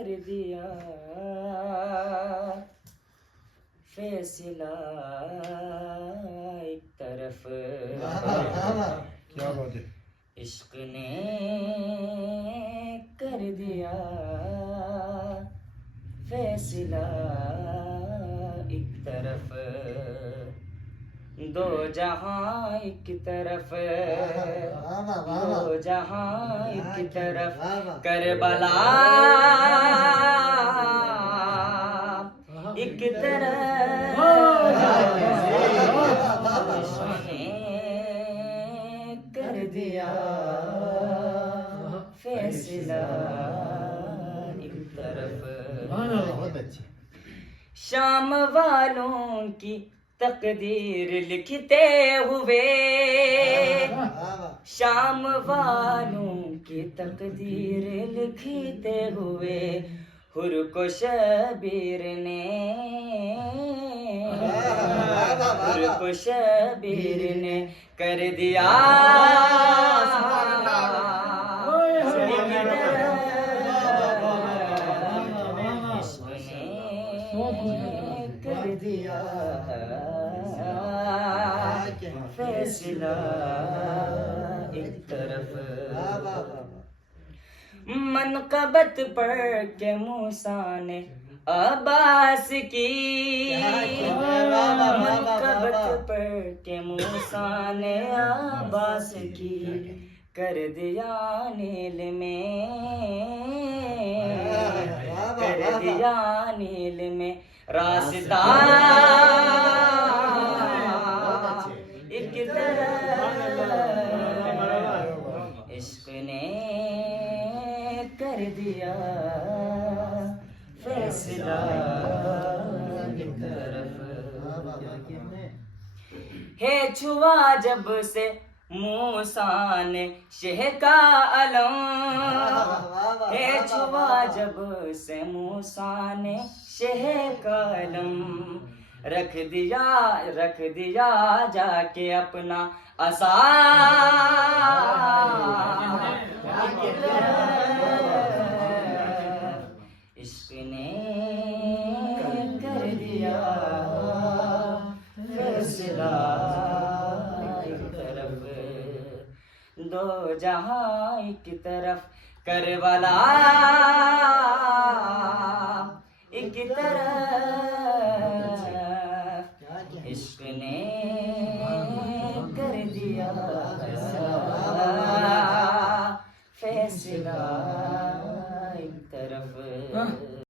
कर दिया फैसला एक तरफ, क्या बात है। इश्क ने कर दिया फैसला एक तरफ, दो जहां एक तरफ, दो जहां एक तरफ, करबला एक तरफ, इसने कर दिया फैसला एक तरफ। बहुत अच्छी। शाम वालों की तकदीर लिखते हुए, शाम वालों की तकदीर लिखते हुए, हुर को शबीर ने, हुर को शबीर ने कर दिया कर दिया फैसला एक तरफ। मनक़बत पढ़ के मूसा ने अब्बास की, मनक़बत पढ़ के मूसा ने अब्बास की, कर दिया नील में, कर दिया नील में रास्ता एक तरफ, इश्क ने कर दिया फैसला एक तरफ। है छुआ जब से मूसा ने शेह का अलम, है छुआ जब से मूसा ने शेह का अलम, रख दिया जाके अपना असा इश्क ने कर दिया फैसला एक तरफ, दो जहां एक तरफ, करबला एक तरफ, इश्क ने कर दिया फैसला एक तरफ।